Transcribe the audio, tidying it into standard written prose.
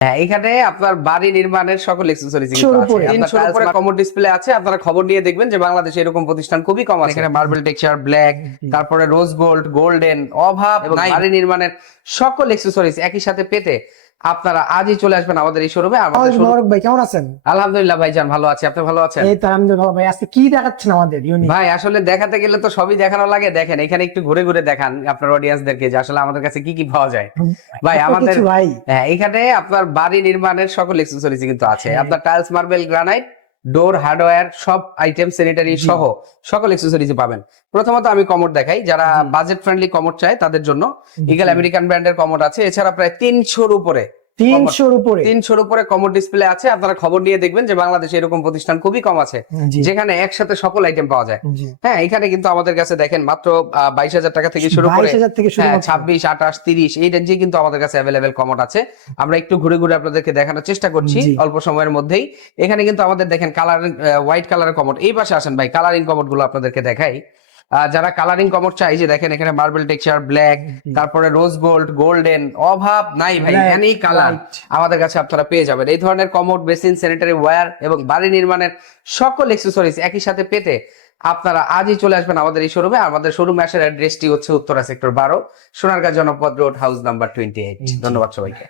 হ্যাঁ, এখানে আপনার বাড়ি নির্মাণের সকল অ্যাকসেসরিজ কিন্তু আছে। 300 উপরে কমোড ডিসপ্লে আছে। আপনারা খবর নিয়ে দেখবেন যে বাংলাদেশে এরকম প্রতিষ্ঠান খুবই কম আছে। এখানে মার্বেল টেক্সচার, ব্ল্যাক, তারপরে রোজ গোল্ড, গোল্ডেন, অভাব নাই। বাড়ি নির্মাণের সকল অ্যাকসেসরিজ একই সাথে পেতে আপনারা আজই চলে আসবেন আমাদের এই শোরুমে। ভাই কেমন আছেন? আলহামদুলিল্লাহ ভাইজান, ভালো আছি। আপনি ভালো আছেন? এই তো আলহামদুলিল্লাহ ভাই। আজকে কি দেখাচ্ছেন আমাদের ইউনিক? ভাই আসলে দেখাতে গেলে তো সবই দেখানো লাগে। দেখেন এখানে একটু ঘুরে ঘুরে দেখান আপনার অডিয়েন্সদেরকে যে আসলে আমাদের কাছে কি কি পাওয়া যায়। ভাই আমাদের হ্যাঁ, এখানে আপনার বাড়ি নির্মাণের সকল অ্যাকসেসরিজ কিন্তু আছে। আপনার টাইলস, মার্বেল, গ্রানাইট, ডোর, হার্ডওয়্যার, সব আইটেম, স্যানিটারি সহ সকল অ্যাকসেসরিজ পাবেন। প্রথমত আমি কমোড দেখাই, যারা বাজেট ফ্রেন্ডলি কমোড চায় তাদের জন্য ইগল আমেরিকান ব্র্যান্ডের কমোড আছে। এছাড়া প্রায় 300-র উপরে 300-র উপরে কমোড ডিসপ্লে আছে। আপনারা খবর নিয়ে দেখবেন যে বাংলাদেশে এরকম প্রতিষ্ঠান খুবই কম আছে যেখানে একসাথে সকল আইটেম পাওয়া যায়। হ্যাঁ, এখানে কিন্তু আমাদের কাছে দেখেন মাত্র 22,000 টাকা থেকে শুরু করে 26, 28, 30 এই রেঞ্জে কিন্তু আমাদের কাছে অ্যাভেলেবেল কমোড আছে। আমরা একটু ঘুরে ঘুরে আপনাদেরকে দেখানোর চেষ্টা করছি অল্প সময়ের মধ্যেই। এখানে কিন্তু আমাদের দেখেন কালার, হোয়াইট কালারের কমোড। এই পাশে আসেন ভাই, কালারিং কমোড গুলো আপনাদেরকে দেখাই। যারা কালারিং কমোড চাই, যে দেখেন এখানে মার্বেল টেক্সচার, ব্ল্যাক, তারপরে রোজ গোল্ড, গোল্ডেন, অভাব নাই ভাই, এনি কালার আমাদের কাছে আপনারা পেয়ে যাবেন। এই ধরনের কমোড, বেসিন, স্যানিটারি ওয়্যার এবং বাড়ি নির্মাণের সকল অ্যাকসেসরিজ একই সাথে পেতে আপনারা আজই চলে আসবেন আমাদের এই শোরুমে। আমাদের শোরুম আসার অ্যাড্রেসটি হচ্ছে উত্তরা সেক্টর 12, সোনারগাঁ জনপদ রোড, হাউস নাম্বার 28। ধন্যবাদ সবাইকে।